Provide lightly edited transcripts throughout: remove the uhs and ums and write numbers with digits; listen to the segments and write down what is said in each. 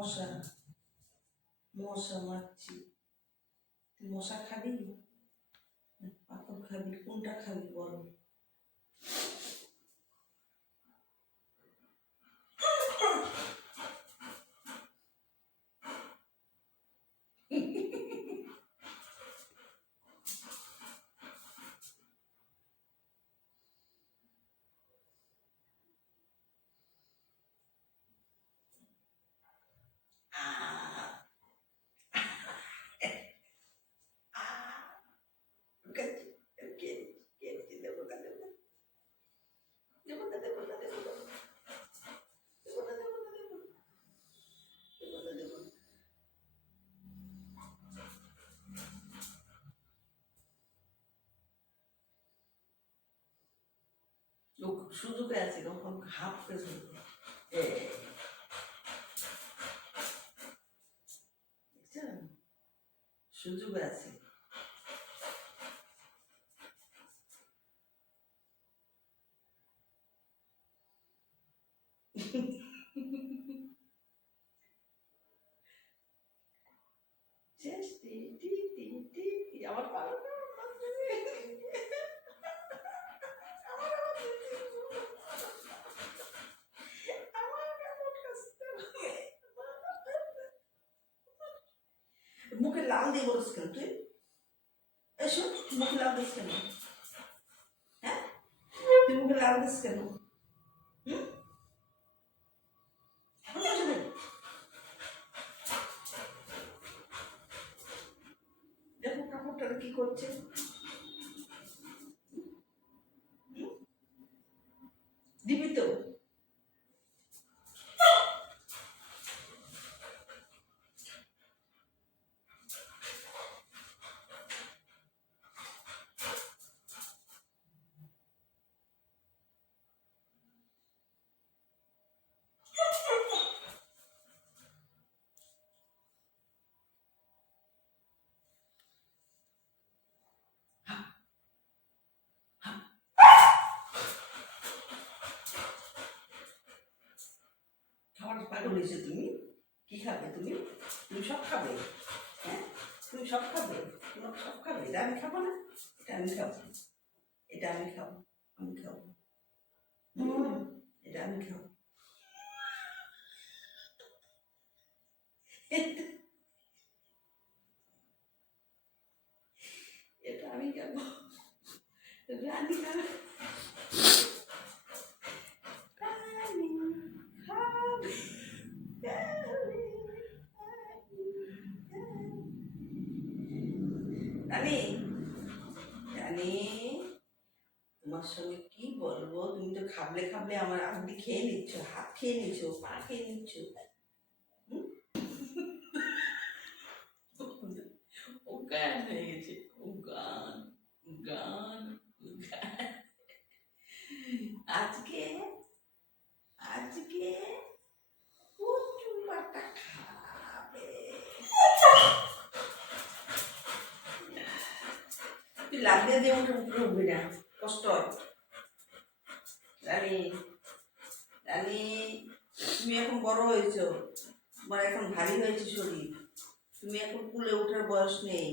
মশা মশা মারছি। তুই মশা খাবি পাপড় খাবি, কোনটা খাবি বল? সুযোগে আছে তখন হাফ করে সুযোগ আছে। আমার পালন মুখে লাল দিয়ে বলিস কেন তুই? এসো, মুখে লাল দিস কেন? হ্যাঁ, তুই মুখে লাল দিস কেন? দেখো কাপড়টা কি করছে। দিবি তো? খাবার পাগল হয়েছে তুমি? কি খাবে তুমি? তুমি সব খাবে? হ্যাঁ, তুমি সব খাবে? তোমার সব খাবে? এটা আমি খাবো না, এটা আমি খাবো, এটা আমি খাবো, আমি খাবো, এটা আমি খাবো। এটা আমি খাবো, রানী খাবে, রানী রানী তোমার সঙ্গে কি বলবো? তুমি তো খাবলে খাবলে আমার আঙুলি খেয়ে নিচ্ছ, হাত খেয়ে নিচ্ছ, পা খেয়ে নিচ্ছ। গান হয়ে গেছে, গান গান গান। আজকে আজকে কচু পাতা খাবে। তুই লাগিয়ে দিয়ে উঠে উপরে উঠবি না, কষ্ট হয়। রানী রানী, তুমি এখন বড় হয়েছো, তোমার এখন ভারী হয়েছে শরীর, তুমি এখন কুলে ওঠার বয়স নেই।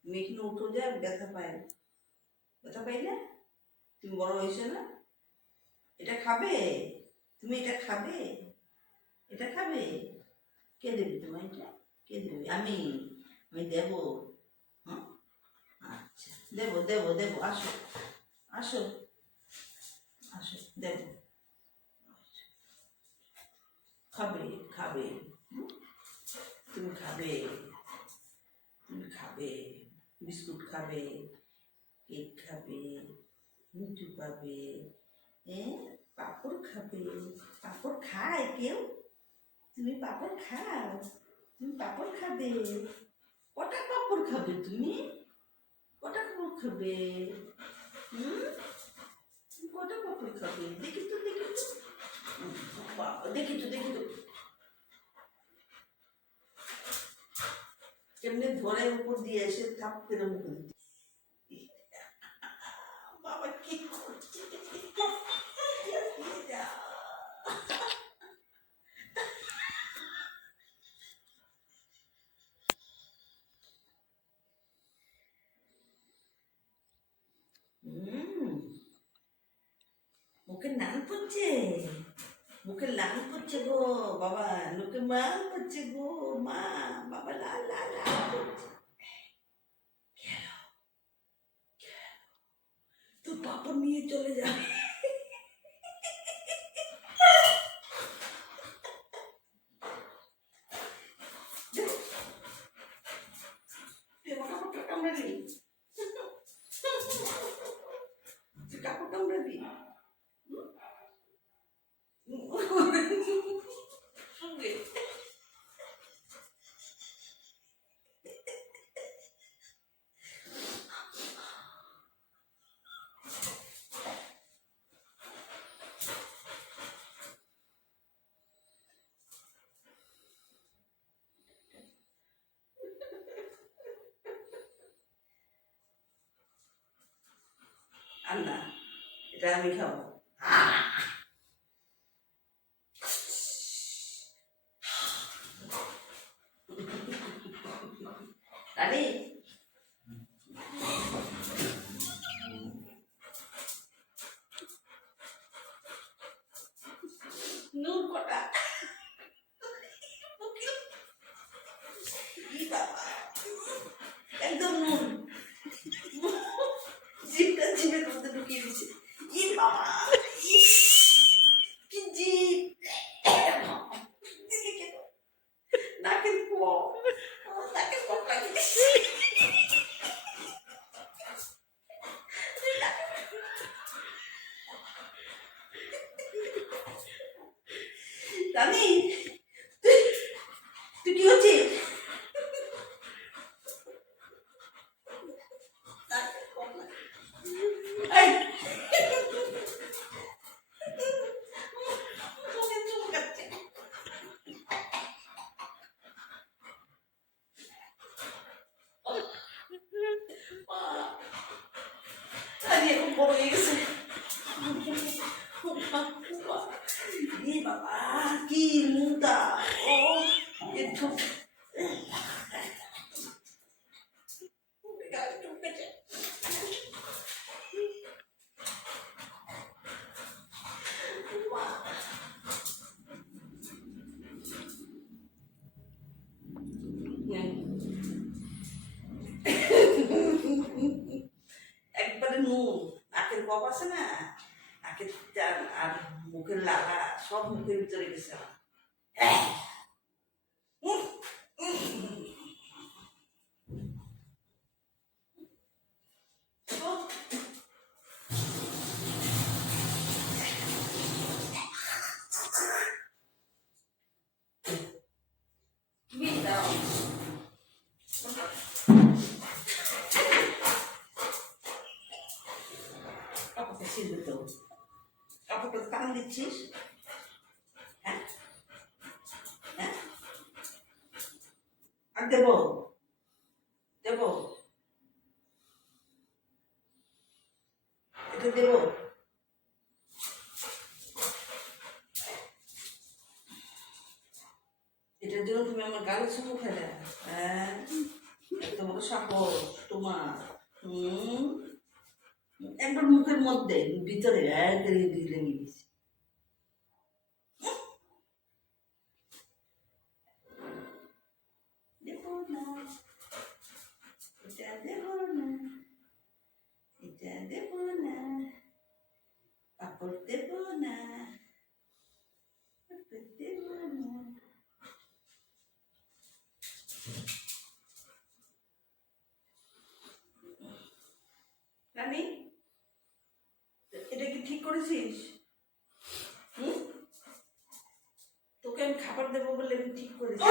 তুমি এখানে উঠো, যা ব্যথা পাই, ব্যথা পাই না? তুমি বড় হয়েছো না? এটা খাবে? তুমি এটা খাবে? এটা খাবে? কে দেবে তোমার? এটা কে দেবে? আমি আমি দেবো? হ্যাঁ, আচ্ছা, দেবো দেবো দেবো, আসো আসো আসো, দেবো। খাবে খাবে, তুমি খাবে, তুমি খাবে, বিস্কুট খাবে, কেক খাবে, মিঠু খাবে, হ্যাঁ, পাঁপড় খাবে। পাঁপড় খায় কেউ? তুমি পাঁপড় খাও? তুমি পাঁপড় খাবে? কটা পাঁপড় খাবে তুমি? কটা পাঁপড় খাবে? কটা পাঁপড় খাবে? দেখি তো দেখি তো, দেখি তো দেখি তো কেমনি ধরে উপর দিয়ে এসে থাপ করে মুখে দিচ্ছে। বাবা কি করছে? করছে, মুখে লাল করছে গো বাবা, লোকে মা করছে গো মা, বাবা লাল লাল লাল করছে। তো পাপড় নিয়ে চলে যাবে। কাপড়টা কামড়ালি, কাপড় কামড়াবি। আর না, এটা আমি খাবো। রানী নুন কটা, একদম নুন জিভটা জিভের মধ্যে ঢুকিয়ে দিচ্ছে। ই বাবা, কি জিভ, নাকের পপ, নাকের পপ লাগিয়ে রানী, তুই কি হচ্ছিস? এখন বড় হয়ে গেছে। বাবা কি মুদা, ও একটু একবারে নুন, নাকের পপ আছে না, নাকের আর মুখের লাগা সব মুখের ভিতরে গেছে। কাপড়টা টান দিচ্ছিস, হ্যাঁ হ্যাঁ, আর দেবো দেবো, এটা দেবো, এটার জন্য তুমি আমার গালে চুমু খেলে? হ্যাঁ, এত বড় সাহস তোমার। একবার মুখের মধ্যে ভিতরে লেগে গেছে। দেবো না, এটা দেবো না, এটা দেবো না, কাপড় দেবো না, দেবো না। রানী, এটা কি ঠিক করেছিস? তোকে আমি খাবার দেবো বলে আমি ঠিক করেছি।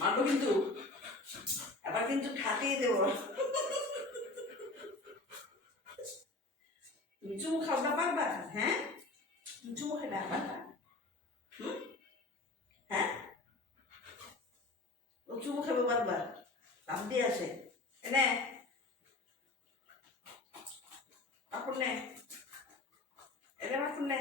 মারবো কিন্তু, আবার কিন্তু ঠাকিয়ে দেবো। তুমি চুমু খাওয়া পারবা? হ্যাঁ, চুমু খেতে পারবা? হ্যাঁ, ও চুমু খাবে বারবার, লাভ দিয়ে আসে। এনে কাপড় নে, এনে কাপড় নে।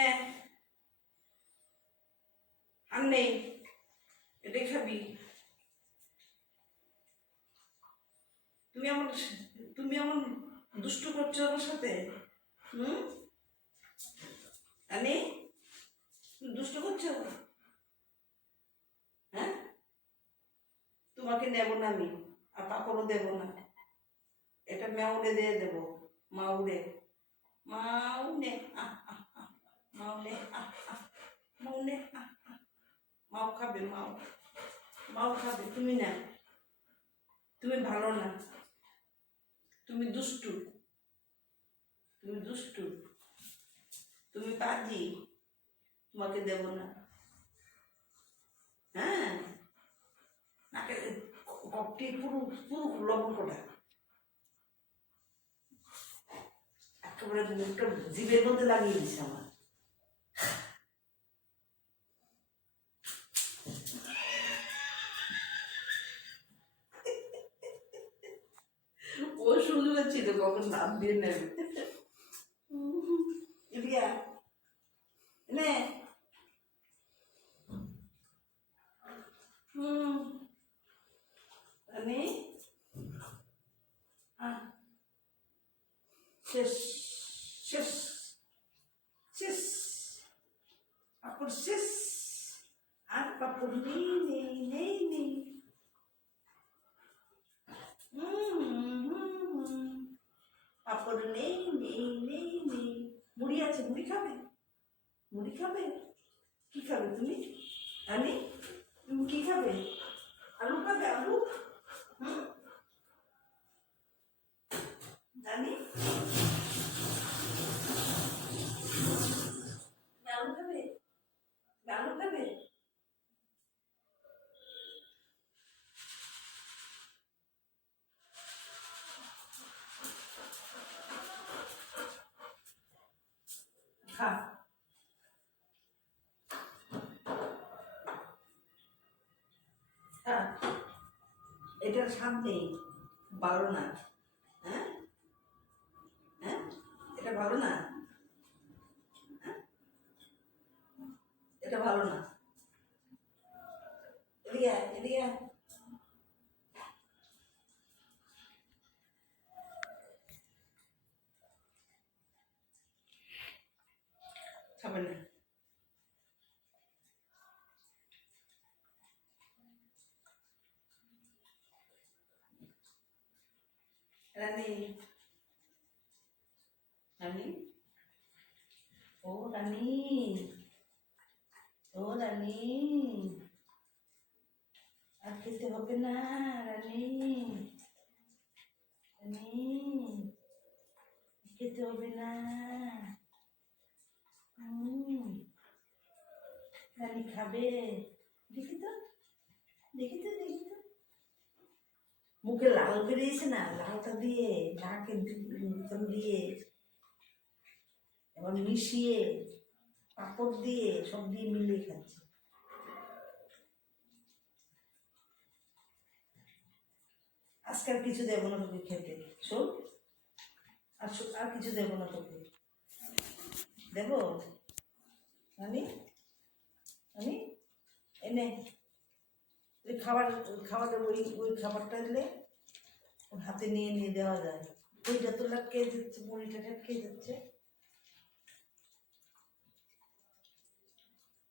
এনে আর নেই, এটাই খাবি। তুমি এমন দুষ্টু করছো আমার সাথে। হুম, আনি দুষ্টু করছো। হ্যাঁ, তোমাকে নেব না আমি, আর পাপড়ও দেবো না। এটা ম্যাউরে দিয়ে দেবো, মাউরে। মাউনে আহ আহ আহ, মাউনে আহ আহ, মাউনে আহ আহ। মাও খাবে, মাও মাও খাবে। তুমি না, তুমি ভালো না, তুমি দুষ্টু, তুমি দুষ্টু, তুমি পাজি, তোমাকে দেব না। হ্যাঁ, নাকে কপটি পুরো পুরো লবণ কটা, একেবারে মুখটা জিভের মধ্যে লাগিয়ে দিছে আমার। ও সুযোগ ছিল কখন নাম দিয়ে নেবে। ইলিয়া নে, আমি শেষ শেষ শেষ, পাপড় শেষ, আর পাপড় নেই নেই নেই নেই। পাপড় নেই নেই নেই নেই। মুড়ি আছে, মুড়ি খাবে, মুড়ি খাবে। কি খাবে তুমি রানী, তুমি কি খাবে? আলু খাবে, আলু? হুম, রানী আলু খাবে, আলু খাবে। খা, খা। এটার স্বাদ নেই, ভালো না। হ্যাঁ, হ্যাঁ, এটা ভালো না, এটা ভালো না। এদিকে আয়, এদিকে আয়। খাবে না। রানী, রানী, ও রানী, ও রানী, আর খেতে হবে না রানী, রানী, খেতে হবে না। রানী খাবে, দেখি তো, দেখি তো, দেখি তো। মুখে লাল বেরিয়েছে না, লালটা দিয়ে নাকে দিয়ে এবার মিশিয়ে পাঁপড় দিয়ে সব দিয়ে মিলিয়ে খাচ্ছে। আজকে আর কিছু দেবো না তোকে খেতে, শোন। আর কিছু দেবো না তোকে, দেবো আমি, আমি এনে ওই খাবারটা ওই খাবারটা দিলে ওর হাতে নিয়ে নিয়ে দেওয়া যায়। ওই যত লাখ খেয়ে যাচ্ছে, মুড়িটা খেয়ে যাচ্ছে।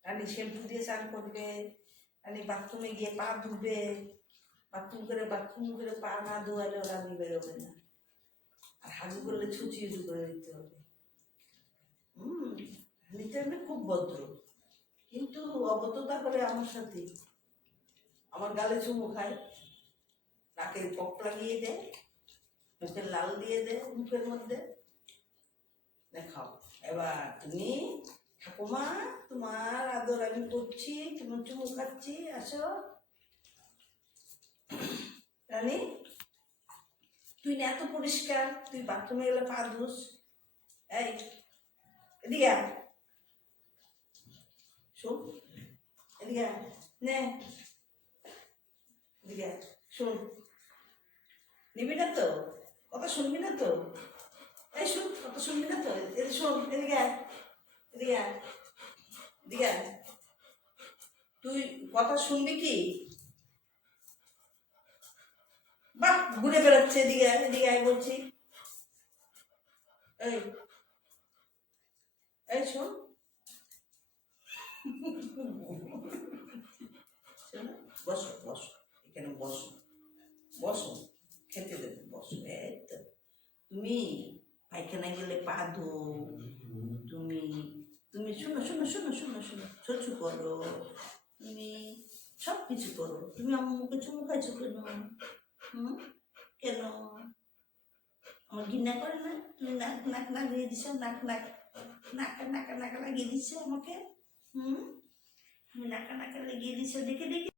রানী শ্যাম্পু দিয়ে স্নান করবে, রানী বাথরুমে গিয়ে পা ধুবে, বাথরুম করে পা না ধোয়ালে রানী বেরোবে না। আর হাগু করলে ছুঁচিয়ে করে দিতে হবে। রানীটা এমনি খুব ভদ্র, কিন্তু অবততা করে আমার সাথে। আমার গালে চুমু খায়, নাকের পক লাগিয়ে দেয়, মুখের লাল দিয়ে দেয় মুখের মধ্যে। দেখাও এবার তুমি, ঠাকুমা তোমার আদর আমি করছি, তোমার চুমু খাচ্ছি, আসো। রানী, তুই না এত পরিষ্কার, তুই বাথরুমে গেলে পা ধুস। এই এদিকে আয়, শোন, এদিকে আয়, নে এদিকে আয়, শোন। নিবি না তো, কথা শুনবি না তো? এই শোন, কথা শুনবি না তো? এদিকে শোন, এদিকে আয়, রিয়া, রিয়া, তুই কথা শুনবি কি? বাহ, ঘুরে বেড়াচ্ছে, এদিকে আয়, এদিকে আয় বলছি। এই, এই শোন, শোনো, বসো বসো, এখানে বসো, বসো, খেতে দেবো, বসো। এই তো, তুমি পায়খানা গেলে পা ধো, তুমি তুমি শোনো শোনো শোনো শোনো শোনো, ছুছু করো, তুমি সব কিছু করো। তুমি আমার মুখে চুমু খাইছো কেন? হুম, কেন? আমার ঘৃণা করে না? তুমি নাক নাক লাগিয়ে দিছো, নাক নাক নাকা নাকা নাকা লাগিয়ে দিছো আমাকে। হুম, তুমি নাকা নাকা লাগিয়ে দিছো দেখে দেখে।